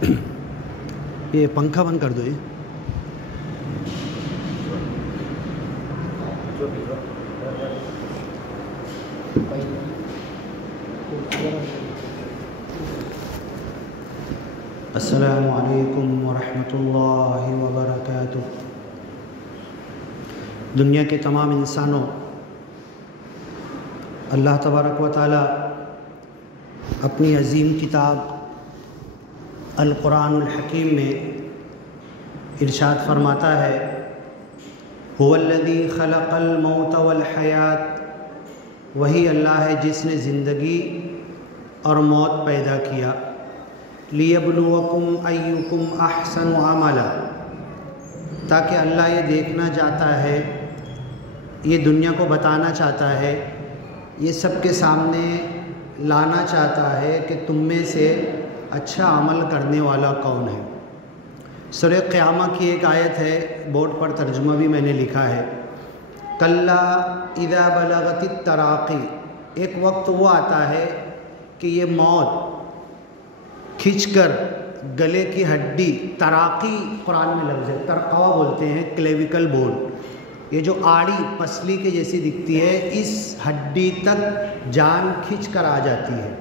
ये पंखा बंद कर दो ये। अस्सलामु अलैकुम वरहमतुल्लाहि वबरकातुह। दुनिया के तमाम इंसानों, अल्लाह तबारक व तआला अपनी अज़ीम किताब अल कुरानुल हकीम में इरशाद फरमाता है, हुवल्लज़ी खलक़ल मौत वल हयात, वही अल्लाह है जिसने ज़िंदगी और मौत पैदा किया, लियब्लुवकुम अय्युकुम अहसनु अमला, ताकि अल्लाह ये देखना चाहता है, ये दुनिया को बताना चाहता है, ये सबके सामने लाना चाहता है कि तुम में से अच्छा अमल करने वाला कौन है। सूरह क़यामा की एक आयत है, बोर्ड पर तर्जुमा भी मैंने लिखा है, कल्ला इज़ा बलगतित तराक़ी, एक वक्त वो आता है कि ये मौत खींचकर गले की हड्डी, तराक़ी कुरान में लफ्ज़ है, तरक़वा बोलते हैं, क्लेविकल बोन, ये जो आड़ी पसली के जैसी दिखती है, इस हड्डी तक जान खींच कर आ जाती है।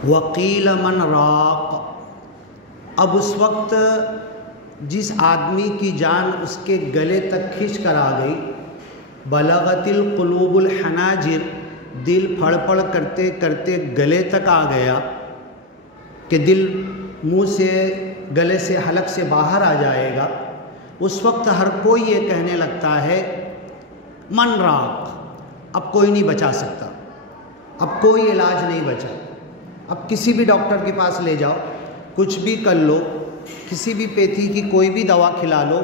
वकील मन राक़, अब उस वक्त जिस आदमी की जान उसके गले तक खींच कर आ गई, बलगतिल क़ुलूबुल हनाजिर, दिल फड़फड़ करते करते गले तक आ गया कि दिल मुंह से, गले से, हलक से बाहर आ जाएगा। उस वक्त हर कोई ये कहने लगता है, मन राक़, अब कोई नहीं बचा सकता, अब कोई इलाज नहीं बचा, अब किसी भी डॉक्टर के पास ले जाओ, कुछ भी कर लो, किसी भी पेथी की कोई भी दवा खिला लो,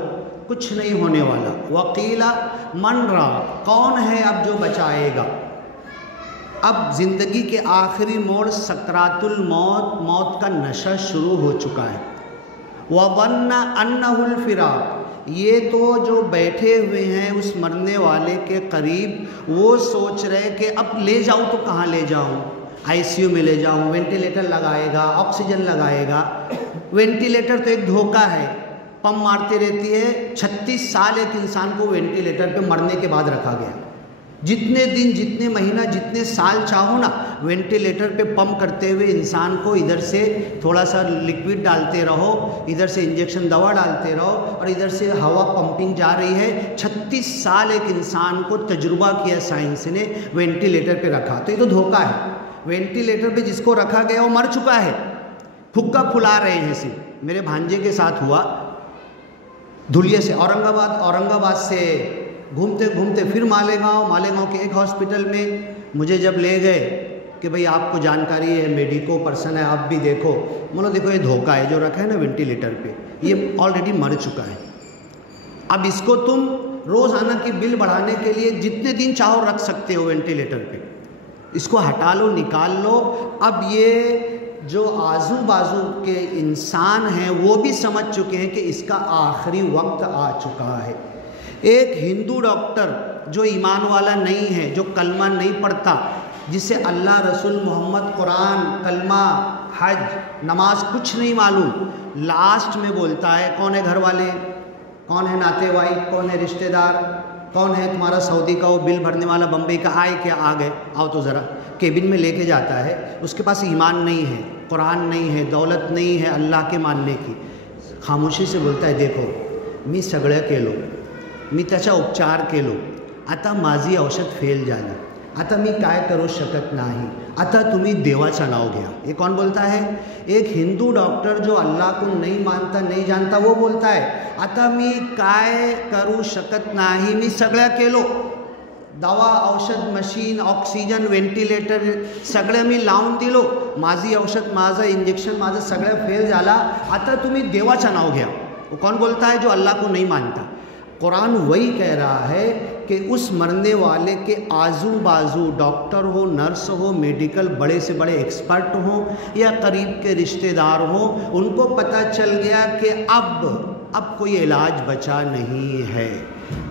कुछ नहीं होने वाला। वकीला मन राक़, कौन है अब जो बचाएगा। अब ज़िंदगी के आखिरी मोड़ सकरातुल मौत, मौत का नशा शुरू हो चुका है। वज़न्ना अन्नहुल फ़िराक़, ये तो जो बैठे हुए हैं उस मरने वाले के करीब, वो सोच रहे कि अब ले जाऊँ तो कहाँ ले जाऊँ, आईसीयू में ले जाऊँ, वेंटिलेटर लगाएगा, ऑक्सीजन लगाएगा। वेंटिलेटर तो एक धोखा है, पंप मारती रहती है। 36 साल एक इंसान को वेंटिलेटर पे मरने के बाद रखा गया। जितने दिन, जितने महीना, जितने साल चाहो ना, वेंटिलेटर पे पंप करते हुए इंसान को इधर से थोड़ा सा लिक्विड डालते रहो, इधर से इंजेक्शन दवा डालते रहो, और इधर से हवा पंपिंग जा रही है। 36 साल एक इंसान को तजुर्बा किया साइंस ने, वेंटिलेटर पे रखा। तो ये तो धोखा है। वेंटिलेटर पे जिसको रखा गया वो मर चुका है, फुक्का फुला रहे हैं सिर्फ। मेरे भांजे के साथ हुआ, धुलिया से औरंगाबाद से घूमते घूमते फिर मालेगांव के एक हॉस्पिटल में मुझे जब ले गए कि भाई आपको जानकारी है, मेडिको पर्सन है, आप भी देखो। मतलब देखो ये धोखा है, जो रखा है ना वेंटिलेटर पे, ये ऑलरेडी मर चुका है। अब इसको तुम रोज़ाना की बिल बढ़ाने के लिए जितने दिन चाहो रख सकते हो वेंटिलेटर पे, इसको हटा लो, निकाल लो। अब ये जो आजू बाजू के इंसान हैं वो भी समझ चुके हैं कि इसका आखिरी वक्त आ चुका है। एक हिंदू डॉक्टर जो ईमान वाला नहीं है, जो कलमा नहीं पढ़ता, जिसे अल्लाह, रसूल मोहम्मद, कुरान, कलमा, हज, नमाज कुछ नहीं मालूम, लास्ट में बोलता है कौन है घर वाले, कौन है नातेवाईक, कौन है रिश्तेदार, कौन है तुम्हारा सऊदी का वो बिल भरने वाला, बम्बई का, आए क्या आ गए, आओ तो ज़रा, केबिन में लेके जाता है। उसके पास ईमान नहीं है, कुरान नहीं है, दौलत नहीं है अल्लाह के मानने की। खामोशी से बोलता है, देखो मी सगळं केलो, मी त्याचा उपचार केलो, आता माझी औषध फेल झाली, आता मी काय करू शकत नाही, आता तुम्ही देवाचं नाव घ्या। ये कौन बोलता है? एक हिंदू डॉक्टर जो अल्लाह को नहीं मानता, नहीं जानता, वो बोलता है आता मी काय करू शकत नाही, मी सगळं केलो, दवा, औषध, मशीन, ऑक्सिजन, वेंटिलेटर सगळं मी लावून दिलो, माझी औषध, माझं इंजेक्शन, माझं सगळं फेल झाला, आता तुम्ही देवाचं नाव घ्या। वो कौन बोलता है? जो अल्लाह को नहीं मानता। कुरान वही कह रहा है कि उस मरने वाले के आजू बाजू डॉक्टर हो, नर्स हो, मेडिकल बड़े से बड़े एक्सपर्ट हो या करीब के रिश्तेदार हो, उनको पता चल गया कि अब अब कोई इलाज बचा नहीं है।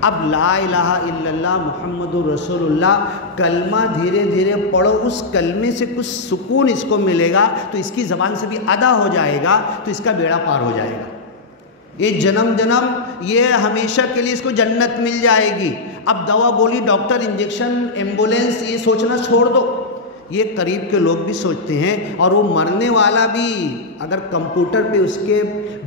अब ला इलाहा इल्लल्लाह मुहम्मदुर रसूलुल्लाह कलमा धीरे धीरे पढ़ो, उस कलमे से कुछ सुकून इसको मिलेगा तो इसकी ज़बान से भी अदा हो जाएगा, तो इसका बेड़ा पार हो जाएगा। ये जन्म जन्म ये हमेशा के लिए इसको जन्नत मिल जाएगी। अब दवा गोली डॉक्टर इंजेक्शन एम्बुलेंस ये सोचना छोड़ दो, ये करीब के लोग भी सोचते हैं। और वो मरने वाला भी अगर कंप्यूटर पे उसके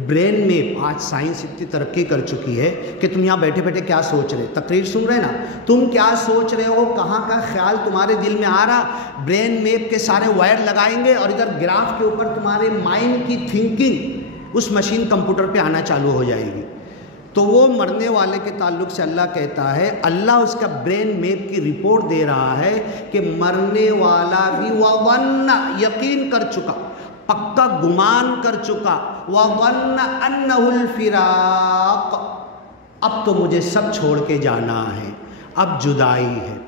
ब्रेन में, आज साइंस इतनी तरक्की कर चुकी है कि तुम यहाँ बैठे बैठे क्या सोच रहे, तकरीर सुन रहे ना, तुम क्या सोच रहे हो, कहाँ का ख्याल तुम्हारे दिल में आ रहा, ब्रेन मैप के सारे वायर लगाएंगे और इधर ग्राफ के ऊपर तुम्हारे माइंड की थिंकिंग उस मशीन कंप्यूटर पे आना चालू हो जाएगी। तो वो मरने वाले के ताल्लुक से अल्लाह कहता है, अल्लाह उसका ब्रेन मैप की रिपोर्ट दे रहा है कि मरने वाला भी ववन्ना यकीन कर चुका, पक्का गुमान कर चुका, ववन्ना अन्नहुल फिराक, अब तो मुझे सब छोड़ के जाना है, अब जुदाई है।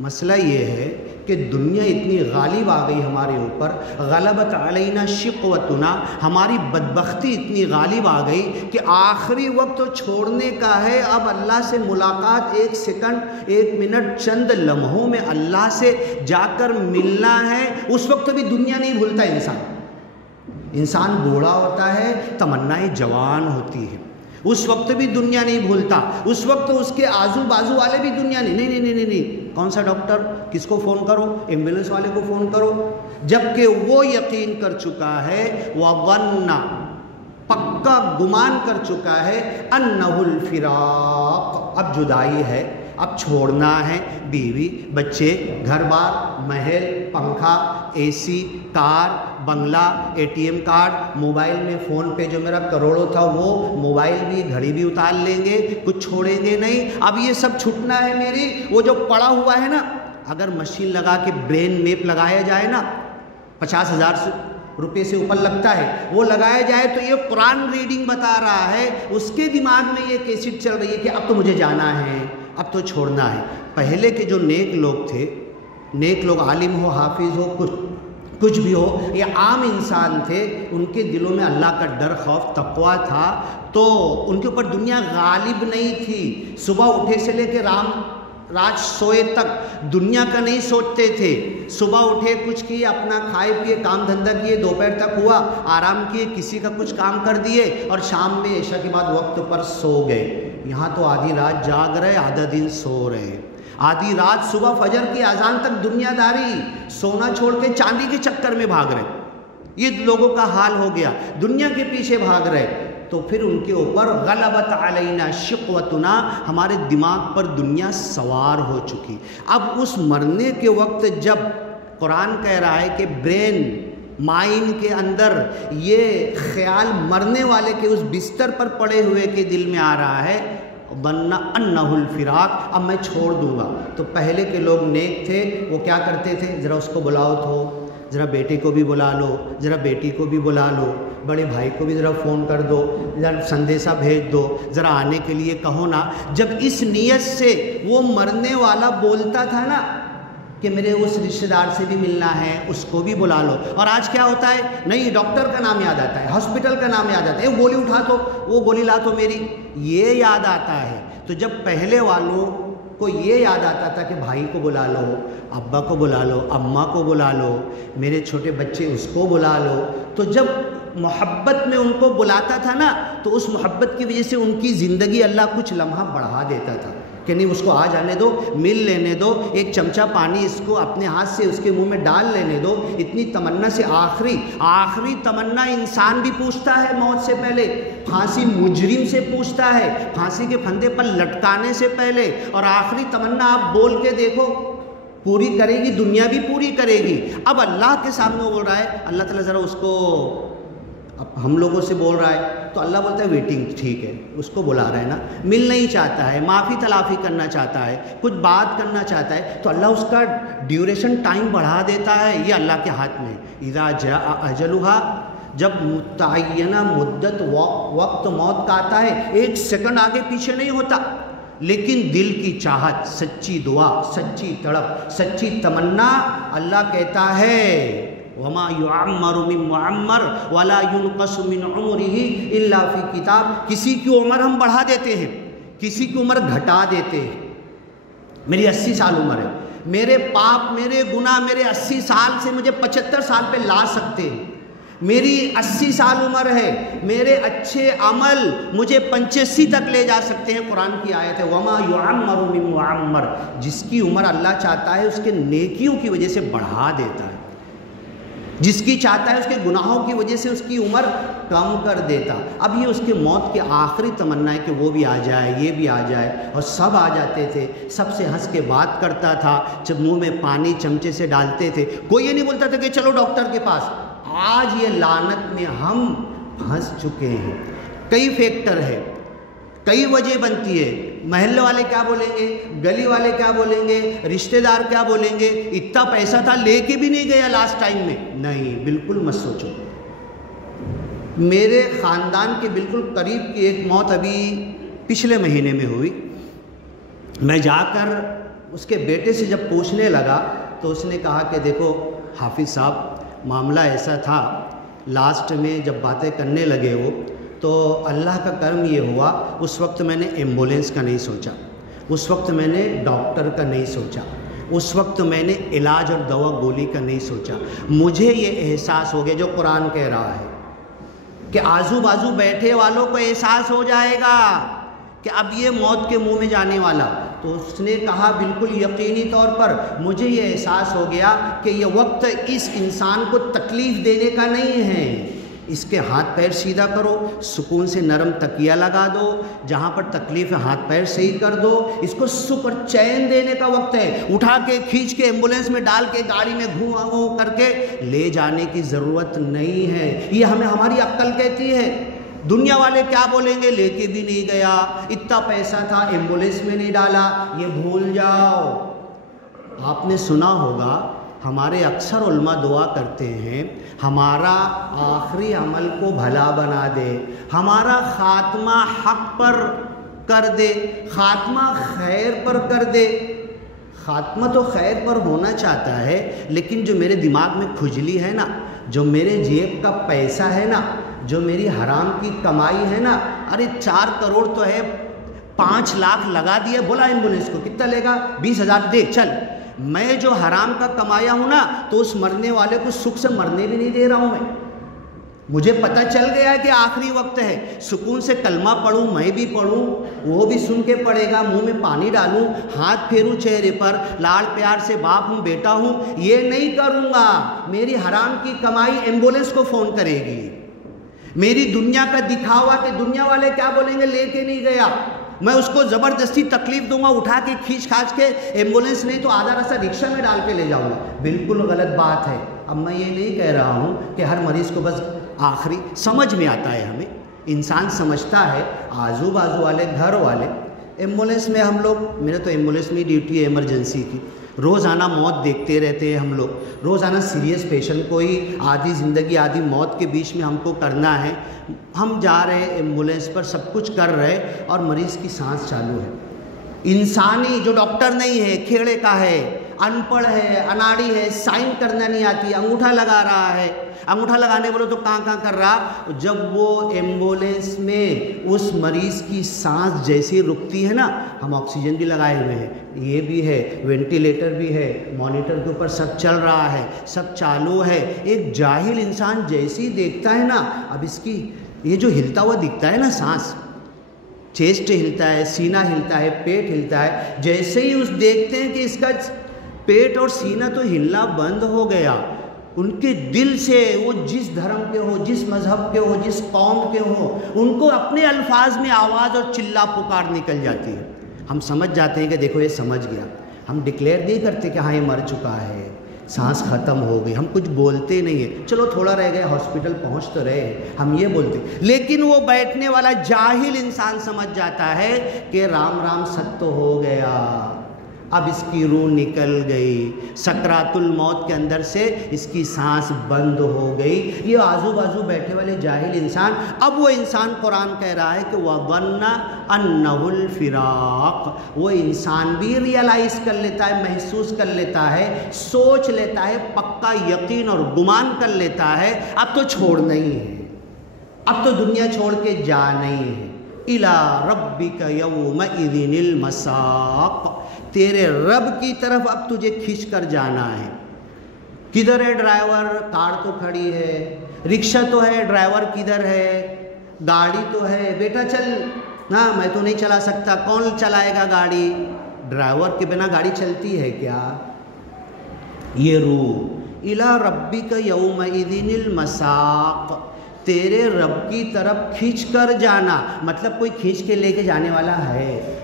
मसला ये है कि दुनिया इतनी गालिब आ गई हमारे ऊपर, गलबत अलैना शिक़वतुना, हमारी बदबख्ती इतनी गालिब आ गई कि आखिरी वक्त तो छोड़ने का है। अब अल्लाह से मुलाकात, एक सेकंड, एक मिनट, चंद लम्हों में अल्लाह से जाकर मिलना है। उस वक्त भी दुनिया नहीं भूलता इंसान बूढ़ा होता है, तमन्नाएं जवान होती है, उस वक्त भी दुनिया नहीं भूलता। उस वक्त उसके आजू बाजू वाले भी दुनिया नहीं, नहीं नहीं नहीं नहीं, नहीं। कौन सा डॉक्टर, किसको फ़ोन करो, एम्बुलेंस वाले को फ़ोन करो, जबकि वो यकीन कर चुका है, ववन्ना पक्का गुमान कर चुका है, अन्नहुल फिराक, अब जुदाई है, अब छोड़ना है, बीवी बच्चे, घर बार, महल, पंखा, एसी, कार, बंगला, एटीएम कार्ड, मोबाइल में फ़ोन पे जो मेरा करोड़ों था वो मोबाइल भी, घड़ी भी उतार लेंगे, कुछ छोड़ेंगे नहीं। अब ये सब छूटना है मेरी। वो जो पड़ा हुआ है ना, अगर मशीन लगा के ब्रेन मैप लगाया जाए ना, 50,000 रुपये से ऊपर लगता है, वो लगाया जाए तो ये कुरान रीडिंग बता रहा है, उसके दिमाग में ये कैसेट चल रही है कि अब तो मुझे जाना है, अब तो छोड़ना है। पहले के जो नेक लोग थे, नेक लोग, आलिम हो, हाफिज हो, कुछ भी हो, ये आम इंसान थे, उनके दिलों में अल्लाह का डर, खौफ, तक़वा था, तो उनके ऊपर दुनिया गालिब नहीं थी। सुबह उठे से लेकर रात सोए तक दुनिया का नहीं सोचते थे। सुबह उठे, कुछ किए, अपना खाए पिए, काम धंधा किए, दोपहर तक हुआ, आराम किए, किसी का कुछ काम कर दिए और शाम में ईशा के बाद वक्त पर सो गए। यहाँ तो आधी रात जाग रहे, आधा दिन सो रहे, आधी रात सुबह फजर की अजान तक दुनियादारी, सोना छोड़ के चांदी के चक्कर में भाग रहे। ये लोगों का हाल हो गया, दुनिया के पीछे भाग रहे। तो फिर उनके ऊपर गलबत अलैना शिक़वतुना, हमारे दिमाग पर दुनिया सवार हो चुकी। अब उस मरने के वक्त जब कुरान कह रहा है कि ब्रेन, माइंड के अंदर ये ख्याल मरने वाले के उस बिस्तर पर पड़े हुए के दिल में आ रहा है, वन्ना अन्नहुल फिराक, अब मैं छोड़ दूंगा। तो पहले के लोग नेक थे, वो क्या करते थे, ज़रा उसको बुलाओ, तो ज़रा बेटे को भी बुला लो, ज़रा बेटी को भी बुला लो, बड़े भाई को भी ज़रा फ़ोन कर दो, ज़रा संदेशा भेज दो, ज़रा आने के लिए कहो ना। जब इस नीयत से वो मरने वाला बोलता था ना कि मेरे उस रिश्तेदार से भी मिलना है, उसको भी बुला लो। और आज क्या होता है, नहीं, डॉक्टर का नाम याद आता है, हॉस्पिटल का नाम याद आता है, वो गोली उठा तो, वो गोली ला तो मेरी, ये याद आता है। तो जब पहले वालों को ये याद आता था कि भाई को बुला लो, अब्बा को बुला लो, अम्मा को बुला लो, मेरे छोटे बच्चे उसको बुला लो, तो जब मोहब्बत में उनको बुलाता था ना, तो उस मोहब्बत की वजह से उनकी ज़िंदगी अल्लाह कुछ लम्हा बढ़ा देता था कि नहीं, उसको आ जाने दो, मिल लेने दो, एक चमचा पानी इसको अपने हाथ से उसके मुंह में डाल लेने दो। इतनी तमन्ना से आखिरी तमन्ना इंसान भी पूछता है मौत से पहले, फांसी मुजरिम से पूछता है, फांसी के फंदे पर लटकाने से पहले। और आखिरी तमन्ना आप बोल के देखो, पूरी करेगी दुनिया भी पूरी करेगी। अब अल्लाह के सामने बोल रहा है, अल्लाह ताला ज़रा उसको, अब हम लोगों से बोल रहा है तो अल्लाह बोलता है वेटिंग, ठीक है, उसको बुला रहा है ना, मिल नहीं चाहता है, माफ़ी तलाफ़ी करना चाहता है, कुछ बात करना चाहता है, तो अल्लाह उसका ड्यूरेशन टाइम बढ़ा देता है। ये अल्लाह के हाथ में। इज़ा जा अजलुहा, जब मुतय्यना मुद्दत वक्त मौत का आता है, एक सेकंड आगे पीछे नहीं होता, लेकिन दिल की चाहत, सच्ची दुआ, सच्ची तड़प, सच्ची तमन्ना, अल्लाह कहता है वमा युअम्मरु मिन मुअम्मर वला युनक़सु मिन उम्रिही इल्ला फ़ी किताब। किसी की उम्र हम बढ़ा देते हैं, किसी की उम्र घटा देते हैं। मेरी 80 साल उम्र है, मेरे पाप, मेरे गुनाह मेरे 80 साल से मुझे 75 साल पे ला सकते हैं। मेरी 80 साल उम्र है, मेरे अच्छे अमल मुझे 85 तक ले जा सकते हैं। कुरान की आयत है, वमा युअम्मरु मिन मुअम्मर। जिसकी उम्र अल्लाह चाहता है उसके नेकियों की वजह से बढ़ा देता है, जिसकी चाहता है उसके गुनाहों की वजह से उसकी उम्र कम कर देता। अब ये उसके मौत की आखिरी तमन्ना है कि वो भी आ जाए, ये भी आ जाए, और सब आ जाते थे। सबसे हंस के बात करता था, जब मुंह में पानी चमचे से डालते थे, कोई ये नहीं बोलता था कि चलो डॉक्टर के पास। आज ये लानत में हम फंस चुके हैं। कई फैक्टर है, कई वजह बनती है। महल्ले वाले क्या बोलेंगे, गली वाले क्या बोलेंगे, रिश्तेदार क्या बोलेंगे, इतना पैसा था लेके भी नहीं गया लास्ट टाइम में। नहीं, बिल्कुल मत सोचो। मेरे ख़ानदान के बिल्कुल करीब की एक मौत अभी पिछले महीने में हुई। मैं जाकर उसके बेटे से जब पूछने लगा तो उसने कहा कि देखो हाफिज़ साहब, मामला ऐसा था, लास्ट में जब बातें करने लगे वो, तो अल्लाह का करम ये हुआ, उस वक्त मैंने एम्बुलेंस का नहीं सोचा, उस वक्त मैंने डॉक्टर का नहीं सोचा, उस वक्त मैंने इलाज और दवा गोली का नहीं सोचा। मुझे ये एहसास हो गया जो कुरान कह रहा है कि आजू बाजू बैठे वालों को एहसास हो जाएगा कि अब ये मौत के मुंह में जाने वाला। तो उसने कहा बिल्कुल यकीनी तौर पर मुझे ये एहसास हो गया कि ये वक्त इस इंसान को तकलीफ़ देने का नहीं है। इसके हाथ पैर सीधा करो, सुकून से नरम तकिया लगा दो, जहाँ पर तकलीफ़ है हाथ पैर सही कर दो। इसको सुख और चैन देने का वक्त है। उठा के खींच के एम्बुलेंस में डाल के गाड़ी में घूम करके ले जाने की ज़रूरत नहीं है। ये हमें हमारी अक्ल कहती है। दुनिया वाले क्या बोलेंगे, लेके भी नहीं गया, इतना पैसा था एम्बुलेंस में नहीं डाला, ये भूल जाओ। आपने सुना होगा, हमारे अक्सर उल्मा दुआ करते हैं, हमारा आखिरी अमल को भला बना दे, हमारा ख़ात्मा हक़ पर कर दे, ख़ात्मा खैर पर कर दे। ख़ात्मा तो खैर पर होना चाहता है, लेकिन जो मेरे दिमाग में खुजली है ना, जो मेरे जेब का पैसा है ना, जो मेरी हराम की कमाई है ना, अरे 4 करोड़ तो है, 5 लाख लगा दिए, बोला एम्बुलेंस को कितना लेगा, 20,000 दे चल। मैं जो हराम का कमाया हूँ ना, तो उस मरने वाले को सुख से मरने भी नहीं दे रहा हूँ मैं। मुझे पता चल गया है कि आखिरी वक्त है, सुकून से कलमा पढ़ूँ, मैं भी पढ़ूँ, वो भी सुन के पढ़ेगा, मुंह में पानी डालूँ, हाथ फेरूँ चेहरे पर, लाड़ प्यार से बाप हूँ बेटा हूँ, ये नहीं करूँगा। मेरी हराम की कमाई एम्बुलेंस को फ़ोन करेगी। मेरी दुनिया का दिखावा कि दुनिया वाले क्या बोलेंगे, लेके नहीं गया, मैं उसको ज़बरदस्ती तकलीफ़ दूंगा, उठा के खींच खाच के एम्बुलेंस नहीं तो आधा रास्ता रिक्शा में डाल के ले जाऊंगा। बिल्कुल गलत बात है। अब मैं ये नहीं कह रहा हूँ कि हर मरीज़ को बस आखिरी समझ में आता है, हमें इंसान समझता है, आजू बाजू वाले घर वाले। एम्बुलेंस में हम लोग, मेरे तो एम्बुलेंस में ड्यूटी है इमरजेंसी की, रोज़ाना मौत देखते रहते हैं हम लोग। रोज़ाना सीरियस पेशेंट को ही आधी ज़िंदगी आधी मौत के बीच में हमको करना है। हम जा रहे हैं एम्बुलेंस पर, सब कुछ कर रहे और मरीज़ की सांस चालू है। इंसानी जो डॉक्टर नहीं है, खेड़े का है, अनपढ़ है, अनाड़ी है, साइन करना नहीं आती, अंगूठा लगा रहा है। अंगूठा लगाने बोलो तो कहाँ कर रहा। जब वो एम्बुलेंस में उस मरीज़ की सांस जैसी रुकती है ना, हम ऑक्सीजन भी लगाए हुए हैं, ये भी है, वेंटिलेटर भी है, मॉनिटर के ऊपर सब चल रहा है, सब चालू है। एक जाहिल इंसान जैसे ही देखता है ना, अब इसकी ये जो हिलता हुआ दिखता है ना सांस, चेस्ट हिलता है, सीना हिलता है, पेट हिलता है, जैसे ही उस देखते हैं कि इसका पेट और सीना तो हिलना बंद हो गया, उनके दिल से, वो जिस धर्म के हो, जिस मज़हब के हो, जिस कौम के हो, उनको अपने अल्फाज में आवाज़ और चिल्ला पुकार निकल जाती है। हम समझ जाते हैं कि देखो ये समझ गया। हम डिक्लेयर नहीं करते कि हाँ ये मर चुका है, सांस ख़त्म हो गई, हम कुछ बोलते नहीं है, चलो थोड़ा रह गया, हॉस्पिटल पहुंच तो रहे, हम ये बोलते। लेकिन वो बैठने वाला जाहिल इंसान समझ जाता है कि राम राम सत्य हो गया, अब इसकी रूह निकल गई, सकरातुल मौत के अंदर से इसकी सांस बंद हो गई। ये आजू बाजू बैठे वाले जाहिल इंसान, अब वो इंसान कुरान कह रहा है कि वज़न्ना अन्नहुल फिराक, वो इंसान भी रियलाइज़ कर लेता है, महसूस कर लेता है, सोच लेता है, पक्का यकीन और गुमान कर लेता है अब तो छोड़ना ही है, अब तो दुनिया छोड़ के जाना ही है। इला रब्बिका यौमइज़िनिल मसाक, तेरे रब की तरफ अब तुझे खींच कर जाना है। किधर है ड्राइवर? कार तो खड़ी है, रिक्शा तो है, ड्राइवर किधर है? गाड़ी तो है, बेटा चल ना, मैं तो नहीं चला सकता, कौन चलाएगा गाड़ी? ड्राइवर के बिना गाड़ी चलती है क्या? ये रूह इला रब्बिका यौमइज़िनिल मसाक, तेरे रब की तरफ खींच कर जाना, मतलब कोई खींच के लेके जाने वाला है।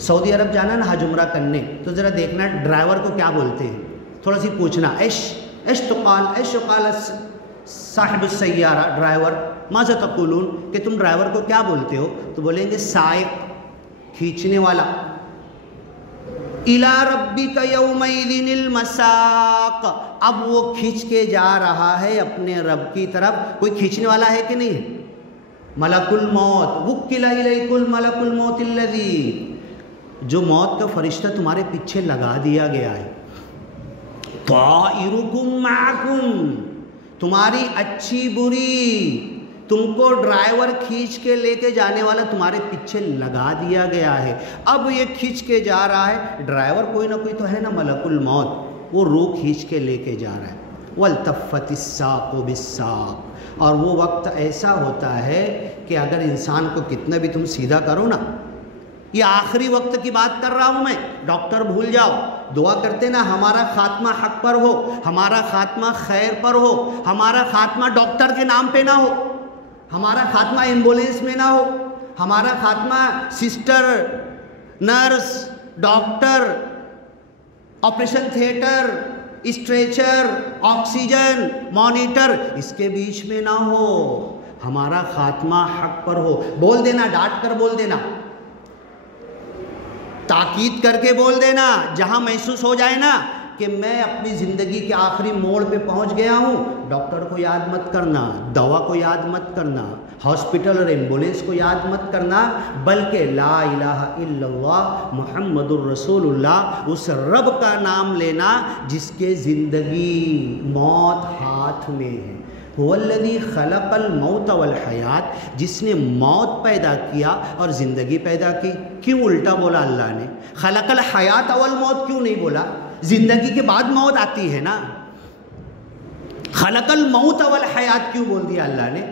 सऊदी अरब जाना ना हज उम्रा करने, तो ज़रा देखना ड्राइवर को क्या बोलते हैं, थोड़ा सी पूछना, ऐश तो काल साहिब सैयारा, ड्राइवर माज़ा तक़ूलून, कि तुम ड्राइवर को क्या बोलते हो? तो बोलेंगे साइक, खींचने वाला। इला रब्बिका यौमइज़िनिल मसाक, अब वो खींच के जा रहा है अपने रब की तरफ। कोई खींचने वाला है कि नहीं? मलकुल मौत, वुक्किला इलैकुल मलकुल मौतिल्लज़ी, जो मौत का फरिश्ता तुम्हारे पीछे लगा दिया गया है। ताइरुकुम माकुम, तुम्हारी अच्छी बुरी, तुमको ड्राइवर खींच के लेके जाने वाला तुम्हारे पीछे लगा दिया गया है। अब ये खींच के जा रहा है, ड्राइवर कोई ना कोई तो है ना, मलकुल मौत, वो रूह खींच के लेके जा रहा है। वल्तफ़्फ़तिस साक़ु बिस्साक़, और वो वक्त ऐसा होता है कि अगर इंसान को कितना भी तुम सीधा करो ना, ये आखिरी वक्त की बात कर रहा हूँ मैं, डॉक्टर भूल जाओ, दुआ करते ना हमारा खात्मा हक पर हो, हमारा खात्मा खैर पर हो, हमारा खात्मा डॉक्टर के नाम पे ना हो, हमारा खात्मा एम्बुलेंस में ना हो, हमारा खात्मा sister, nurse, doctor, operation theatre, stretcher, oxygen, monitor, इसके बीच में ना हो, हमारा खात्मा हक पर हो। बोल देना, डांट कर बोल देना, ताकीद करके बोल देना, जहां महसूस हो जाए ना कि मैं अपनी ज़िंदगी के आखिरी मोड़ पे पहुंच गया हूं, डॉक्टर को याद मत करना, दवा को याद मत करना, हॉस्पिटल और एम्बुलेंस को याद मत करना, बल्कि ला इलाहा इल्लल्लाह मुहम्मदुर रसूलुल्लाह, उस रब का नाम लेना जिसके ज़िंदगी मौत हाथ में है। वल्लज़ी खलक़ल मौत वल हयात, जिसने मौत पैदा किया और ज़िंदगी पैदा की। क्यों उल्टा बोला अल्लाह ने? खलक़ल हयात वल मौत क्यों नहीं बोला? ज़िंदगी के बाद मौत आती है ना। खलक़ल मौत वल हयात क्यों बोल दिया अल्लाह ने?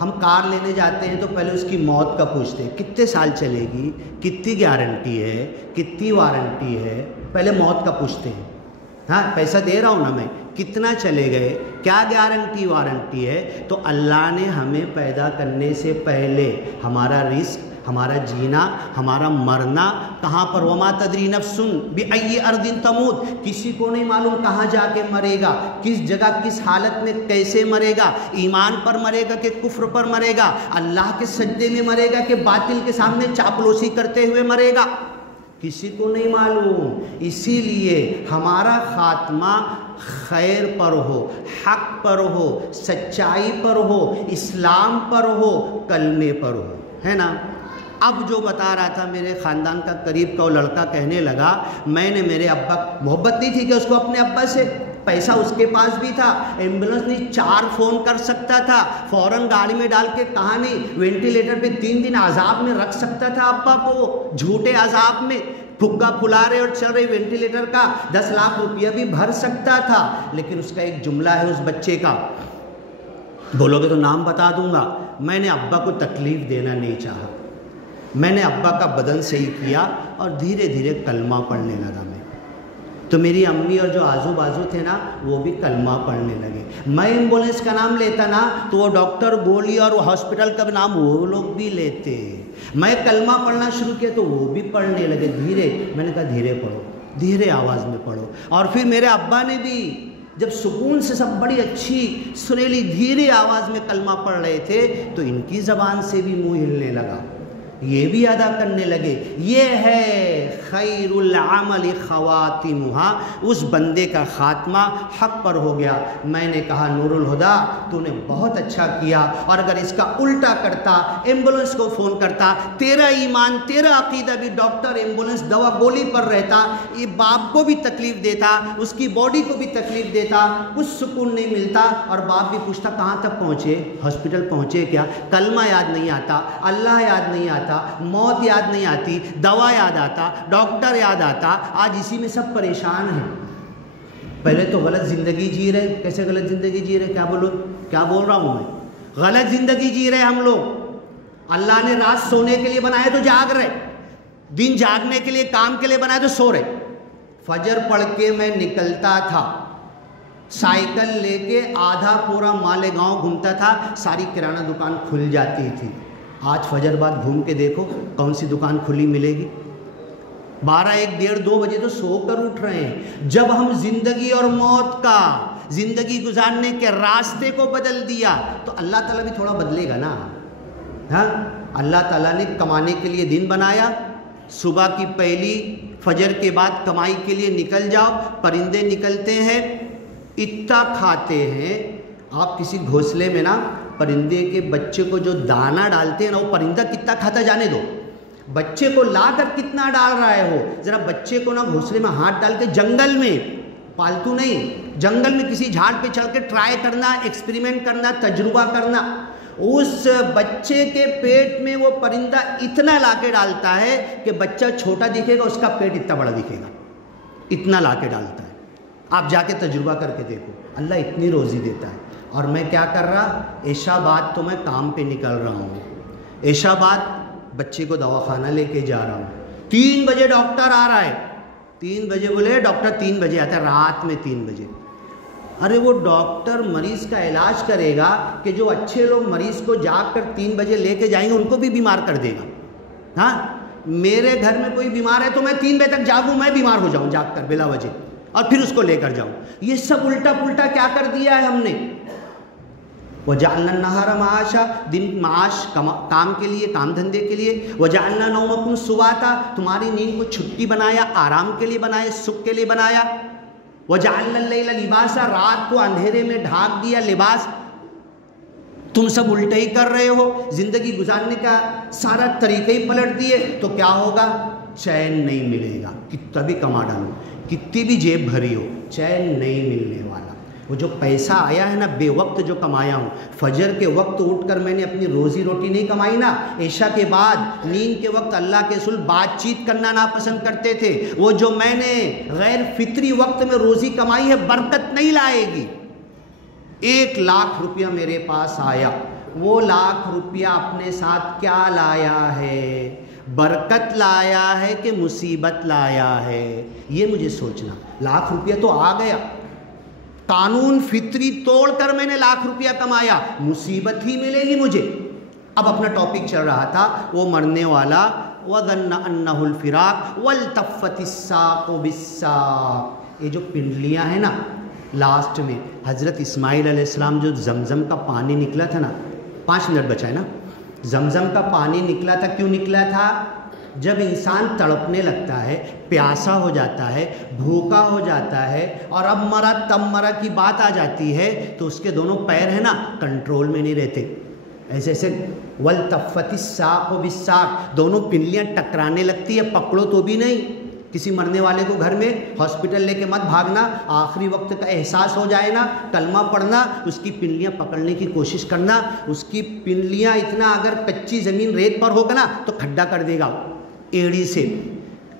हम कार लेने जाते हैं तो पहले उसकी मौत का पूछते हैं, कितने साल चलेगी, कितनी गारंटी है, कितनी वारंटी है, पहले मौत का पूछते हैं। हाँ, पैसा दे रहा हूँ ना मैं, कितना चले गए, क्या गारंटी वारंटी है? तो अल्लाह ने हमें पैदा करने से पहले हमारा रिस्क, हमारा जीना, हमारा मरना कहाँ पर, वमा तदरी नफ्सुन बिअय्यि अर्दिन तमूत, किसी को नहीं मालूम कहाँ जाके मरेगा, किस जगह, किस हालत में कैसे मरेगा, ईमान पर मरेगा कि कुफ्र पर मरेगा, अल्लाह के सजदे में मरेगा कि बातिल के सामने चापलूसी करते हुए मरेगा, किसी को नहीं मालूम। इसीलिए हमारा खात्मा खैर पर हो, हक पर हो, सच्चाई पर हो, इस्लाम पर हो, कलमे पर हो, है ना। अब जो बता रहा था, मेरे ख़ानदान का करीब का वो लड़का कहने लगा, मैंने मेरे अब्बा, मोहब्बत नहीं थी कि उसको अपने अब्बा से, पैसा उसके पास भी था, एम्बुलेंस नहीं 4 फ़ोन कर सकता था, फ़ौरन गाड़ी में डाल के कहा नहीं, वेंटिलेटर पे 3 दिन अजाब में रख सकता था अब्बा को, झूठे अजाब में, फुग्गा फुला रहे और चल रही वेंटिलेटर का 10 लाख रुपया भी भर सकता था। लेकिन उसका एक जुमला है उस बच्चे का, बोलोगे तो नाम बता दूंगा, मैंने अब्बा को तकलीफ़ देना नहीं चाहा, मैंने अब्बा का बदन सही किया और धीरे धीरे कलमा पढ़ने लगा मैं। तो मेरी अम्मी और जो आजू बाजू थे ना, वो भी कलमा पढ़ने लगे। मैं एम्बुलेंस का नाम लेता ना तो वो डॉक्टर, गोली और हॉस्पिटल का नाम वो लोग भी लेते। मैं कलमा पढ़ना शुरू किया तो वो भी पढ़ने लगे धीरे। मैंने कहा धीरे पढ़ो, धीरे आवाज़ में पढ़ो। और फिर मेरे अब्बा ने भी जब सुकून से सब बड़ी अच्छी सुरीली धीरे आवाज़ में कलमा पढ़ रहे थे तो इनकी ज़बान से भी मुँह हिलने लगा। ये भी अदा करने लगे। ये है खैरुल अमल खवातिमुहा, उस बंदे का खात्मा हक पर हो गया। मैंने कहा नूरुल हुदा तूने बहुत अच्छा किया, और अगर इसका उल्टा करता, एम्बुलेंस को फ़ोन करता, तेरा ईमान तेरा अकीदा भी डॉक्टर एम्बुलेंस दवा गोली पर रहता, ये बाप को भी तकलीफ़ देता, उसकी बॉडी को भी तकलीफ़ देता, कुछ सुकून नहीं मिलता, और बाप भी पूछता कहाँ तक पहुँचे, हॉस्पिटल पहुँचे क्या? कलमा याद नहीं आता, अल्लाह याद नहीं आता, मौत याद नहीं आती, दवा याद आता, डॉक्टर याद आता। आज इसी में सब परेशान हैं। पहले तो गलत ज़िंदगी जी रहे। कैसे गलत ज़िंदगी जी रहे? क्या बोल रहा हूँ मैं? गलत ज़िंदगी जी रहे हम लोग। अल्लाह ने रात सोने के लिए बनाए तो जाग रहे, दिन जागने के लिए काम के लिए बनाए तो सो रहे। फजर पढ़ के मैं निकलता था, साइकिल लेके आधा पूरा मालेगांव घूमता था, सारी किराना दुकान खुल जाती थी। आज फजर बाद घूम के देखो कौन सी दुकान खुली मिलेगी। 12, 1, 1:30, 2 बजे तो सोकर उठ रहे हैं। जब हम जिंदगी और मौत का, जिंदगी गुजारने के रास्ते को बदल दिया तो अल्लाह ताला भी थोड़ा बदलेगा ना। हाँ, अल्लाह ताला ने कमाने के लिए दिन बनाया, सुबह की पहली फजर के बाद कमाई के लिए निकल जाओ। परिंदे निकलते हैं, इतना खाते हैं। आप किसी घोंसले में ना परिंदे के बच्चे को जो दाना डालते हैं ना, वो परिंदा कितना खाता जाने दो, बच्चे को लाकर कितना डाल रहा है वो। ज़रा बच्चे को ना घोंसले में हाथ डाल के जंगल में, पालतू नहीं, जंगल में किसी झाड़ पे चढ़ के ट्राई करना, एक्सपेरिमेंट करना, तजुर्बा करना। उस बच्चे के पेट में वो परिंदा इतना लाके डालता है कि बच्चा छोटा दिखेगा, उसका पेट इतना बड़ा दिखेगा, इतना लाके डालता है। आप जाके तजुर्बा करके देखो, अल्लाह इतनी रोज़ी देता है। और मैं क्या कर रहा, ऐशा बाद तो मैं काम पे निकल रहा हूँ, ऐशा बाद बच्चे को दवाखाना लेके जा रहा हूँ। 3 बजे डॉक्टर आ रहा है, 3 बजे बोले डॉक्टर 3 बजे आता है, रात में 3 बजे। अरे वो डॉक्टर मरीज़ का इलाज करेगा कि जो अच्छे लोग मरीज़ को जाग कर 3 बजे लेके जाएंगे उनको भी बीमार कर देगा। हाँ, मेरे घर में कोई बीमार है तो मैं 3 बजे तक जागूँ, मैं बीमार हो जाऊँ जाग कर बिला वजह, और फिर उसको लेकर जाऊँ। ये सब उल्टा पुल्टा क्या कर दिया है हमने। वजालना नहारा माशा, दिन माश काम के लिए, काम धंधे के लिए। वजालना नौमकुम सुवाता, तुम्हारी नींद को छुट्टी बनाया, आराम के लिए बनाया, सुख के लिए बनाया। वजालना लैला लिबासा, रात को अंधेरे में ढाक दिया लिबास। तुम सब उल्टे ही कर रहे हो, जिंदगी गुजारने का सारा तरीके ही पलट दिए, तो क्या होगा? चैन नहीं मिलेगा। कितना भी कमा डालो, कितनी भी जेब भरी हो, चैन नहीं मिलने वाला। वो जो पैसा आया है ना, बेवक्त जो कमाया हूँ, फजर के वक्त उठकर मैंने अपनी रोज़ी रोटी नहीं कमाई ना, ऐशा के बाद नींद के वक्त अल्लाह के रसूल बातचीत करना नापसंद करते थे। वो जो मैंने गैर फितरी वक्त में रोज़ी कमाई है, बरकत नहीं लाएगी। 1 लाख रुपया मेरे पास आया, वो लाख रुपया अपने साथ क्या लाया है? बरकत लाया है कि मुसीबत लाया है? ये मुझे सोचना। लाख रुपया तो आ गया, कानून फितरी तोड़कर मैंने लाख रुपया कमाया, मुसीबत ही मिलेगी मुझे। अब अपना टॉपिक चल रहा था, वो मरने वाला। वज़न्ना अन्नहुल फिराक वल्तफ़्फ़तिस साक़ु बिस्साक़। ये जो पिंडलियाँ हैं ना, लास्ट में हज़रत इस्माइल अलैहिस्सलाम जो जमज़म का पानी निकला था ना, 5 मिनट बचा है ना, जमज़म का पानी निकला था। क्यों निकला था? जब इंसान तड़पने लगता है, प्यासा हो जाता है, भूखा हो जाता है, और अब मरा तब मरा की बात आ जाती है, तो उसके दोनों पैर है ना कंट्रोल में नहीं रहते। ऐसे ऐसे वल्तफ़्फ़तिस साक़ु बिस्साक़, दोनों पिंडलियाँ टकराने लगती है, पकड़ो तो भी नहीं। किसी मरने वाले को घर में हॉस्पिटल लेके मत भागना, आखिरी वक्त का एहसास हो जाए ना, कलमा पढ़ना, उसकी पिंडलियाँ पकड़ने की कोशिश करना। उसकी पिंडलियाँ इतना, अगर कच्ची ज़मीन रेत पर होगा ना तो खड्डा कर देगा एड़ी से।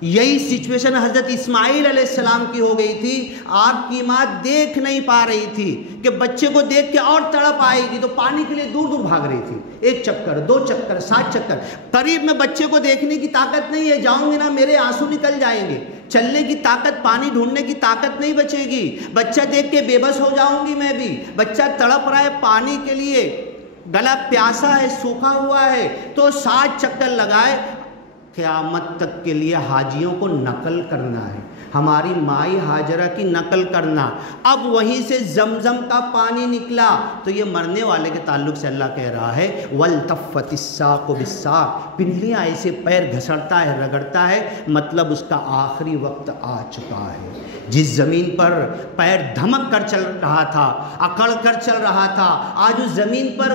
यही सिचुएशन हज़रत इस्माइल अलैहिस्सलाम की हो गई थी। आपकी माँ देख नहीं पा रही थी कि बच्चे को देख के और तड़प आएगी, तो पानी के लिए दूर दूर भाग रही थी। 1 चक्कर, 2 चक्कर, 7 चक्कर। करीब में बच्चे को देखने की ताकत नहीं है, जाऊंगी ना मेरे आंसू निकल जाएंगे। चलने की ताकत, पानी ढूंढने की ताकत नहीं बचेगी। बच्चा देख के बेबस हो जाऊंगी मैं भी। बच्चा तड़प रहा है पानी के लिए, गला प्यासा है, सूखा हुआ है, तो 7 चक्कर लगाए। क़यामत तक के लिए हाजियों को नकल करना है, हमारी माई हाजरा की नकल करना। अब वहीं से जमजम का पानी निकला, तो ये मरने वाले के ताल्लुक से अल्लाह कह रहा है वल्तफ़्फ़तिस्साक़ु बिस्साक़, पिंडलियाँ ऐसे पैर घसड़ता है, रगड़ता है, मतलब उसका आखिरी वक्त आ चुका है। जिस ज़मीन पर पैर धमक कर चल रहा था, अकड़ कर चल रहा था, आज उस ज़मीन पर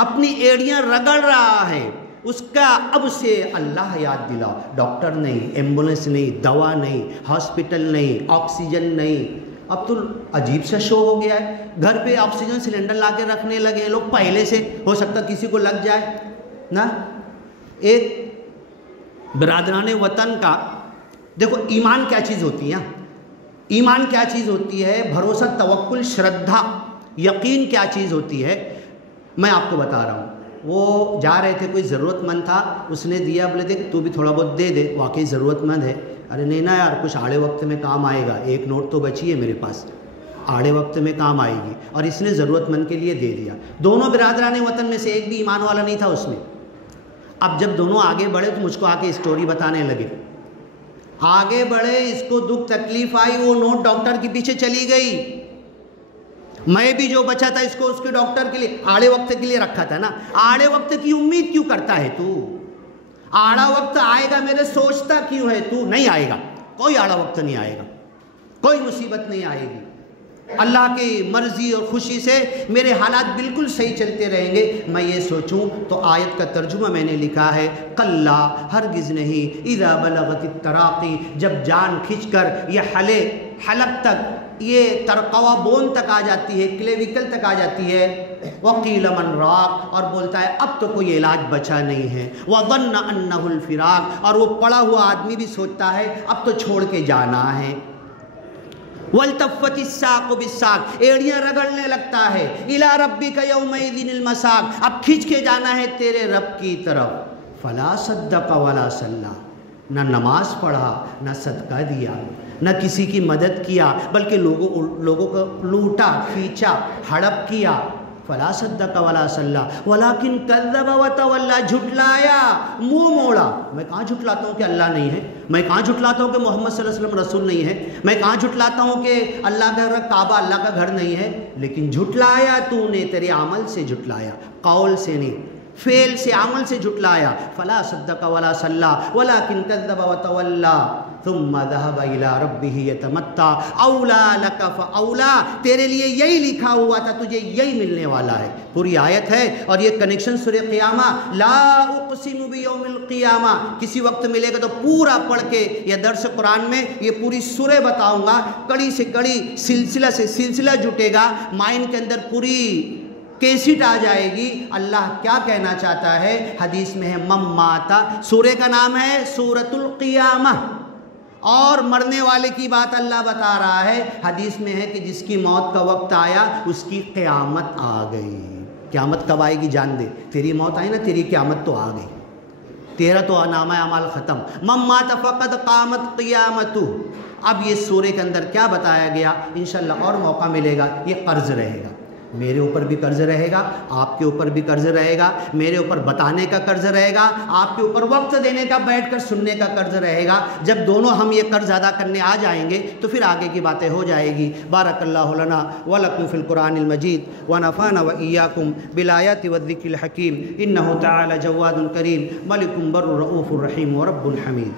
अपनी एड़ियाँ रगड़ रहा है, उसका अब से अल्लाह याद दिलाओ। डॉक्टर नहीं, एम्बुलेंस नहीं, दवा नहीं, हॉस्पिटल नहीं, ऑक्सीजन नहीं। अब तो अजीब सा शो हो गया है, घर पे ऑक्सीजन सिलेंडर ला के रखने लगे हैं लोग, पहले से हो सकता किसी को लग जाए ना। एक बिरादरान वतन का देखो ईमान क्या चीज़ होती है, ईमान क्या चीज़ होती है, भरोसा, तवक्कुल, श्रद्धा, यकीन क्या चीज़ होती है, मैं आपको बता रहा हूँ। वो जा रहे थे, कोई ज़रूरतमंद था, उसने दिया, बोले देख तू भी थोड़ा बहुत दे दे, वाकई ज़रूरतमंद है। अरे नहीं ना यार, कुछ आड़े वक्त में काम आएगा, एक नोट तो बची है मेरे पास, आड़े वक्त में काम आएगी, और इसने ज़रूरतमंद के लिए दे दिया। दोनों बिरादरान वतन में से एक भी ईमान वाला नहीं था उसमें। अब जब दोनों आगे बढ़े तो मुझको आके स्टोरी बताने लगे, आगे बढ़े, इसको दुख तकलीफ आई, वो नोट डॉक्टर के पीछे चली गई, मैं भी जो बचा था इसको उसके डॉक्टर के लिए, आड़े वक्त के लिए रखा था ना। आड़े वक्त की उम्मीद क्यों करता है तू? आड़ा वक्त आएगा मेरे सोचता क्यों है तू? नहीं आएगा, कोई आड़ा वक्त नहीं आएगा, कोई मुसीबत नहीं आएगी। अल्लाह की मर्जी और खुशी से मेरे हालात बिल्कुल सही चलते रहेंगे, मैं ये सोचूं। तो आयत का तर्जुमा मैंने लिखा है, कल्ला, हरगिज़ नहीं, इज़ा बलगतित तराक़ी, जब जान खिंचकर ये हलक तक, ये तरक़वा बोन तक आ जाती है, क्लेविकल तक आ जाती है, वक़ील मन राक़, और बोलता है अब तो कोई इलाज बचा नहीं है, वज़न्न अन्नहुल फ़िराक़, और वो पड़ा हुआ आदमी भी सोचता है अब तो छोड़ के जाना है। वल्तफ़्फ़तिस्साक़ु बिस्साक़, एड़ियाँ रगड़ने लगता है, इला रब्बिका यौमइज़िनिल मसाक़, अब खींच के जाना है तेरे रब की तरफ। फ़ला सद्दक़ वला सल्ला, न नमाज पढ़ा, न सदका दिया, न किसी की मदद किया, बल्कि लोगों को लूटा, खींचा, हड़प किया। फ़ला सद्दक़ वला सल्ला वलाकिन कज़्ज़ब व तवल्ला, झुटलाया, मुँह मोड़ा। मैं कहाँ झुटलाता हूँ कि अल्लाह नहीं है, मैं कहाँ झुटलाता हूँ कि मोहम्मद सल्लल्लाहु अलैहि वसल्लम रसूल नहीं है, मैं कहाँ झुटलाता हूँ कि अल्लाह का घर काबा अल्लाह का घर नहीं है। लेकिन झुटलाया तूने, तेरे अमल से झुटलाया, कौल से नहीं, फ़ेल से, अमल से झुटलाया। फ़ला सद्दक़ वला सल्ला वलाकिन कज़्ज़ब व तवल्ला थुम्मा ज़हब इला रब्बिही यतमत्ता औला लक फ़औला, तेरे लिए यही लिखा हुआ था, तुझे यही मिलने वाला है। पूरी आयत है, और ये कनेक्शन सूरह क़ियामा, ला उक़सिमु बियौमिल क़ियामा, किसी वक्त मिलेगा तो पूरा पढ़ के, या दर्स कुरान में ये पूरी सूरह बताऊँगा, कड़ी से कड़ी, सिलसिला से सिलसिला जुटेगा, माइंड के अंदर पूरी कैसेट आ जाएगी। अल्लाह क्या कहना चाहता है, हदीस में है मम्माता, सूरह का नाम है सूरतुल क़ियामा, और मरने वाले की बात अल्लाह बता रहा है। हदीस में है कि जिसकी मौत का वक्त आया उसकी क़यामत आ गई। क़यामत कब आएगी जान दे, तेरी मौत आई ना, तेरी क़यामत तो आ गई, तेरा तो नामा अमाल ख़त्म। मम्मात फ़क़द क़ामत क़ियामतु। अब ये सूरह के अंदर क्या बताया गया, इंशाअल्लाह और मौका मिलेगा, ये कर्ज़ रहेगा, मेरे ऊपर भी कर्ज़ रहेगा, आपके ऊपर भी कर्ज़ रहेगा, मेरे ऊपर बताने का कर्ज़ रहेगा, आपके ऊपर वक्त देने का, बैठकर सुनने का कर्ज़ रहेगा। जब दोनों हम ये कर्ज़ अदा करने आ जाएंगे तो फिर आगे की बातें हो जाएगी। बारकल्लाहु लना व लकुम फ़िल कुरानिल मजीद व नफ़ाना व इय्याकुम बिल आयाति व ज़िक्रिल हकीम। इन्नहु तआला जव्वादुन करीम मलिकुम बर्रुर रऊफ़ुर रहीम व रब्बुल हमीद।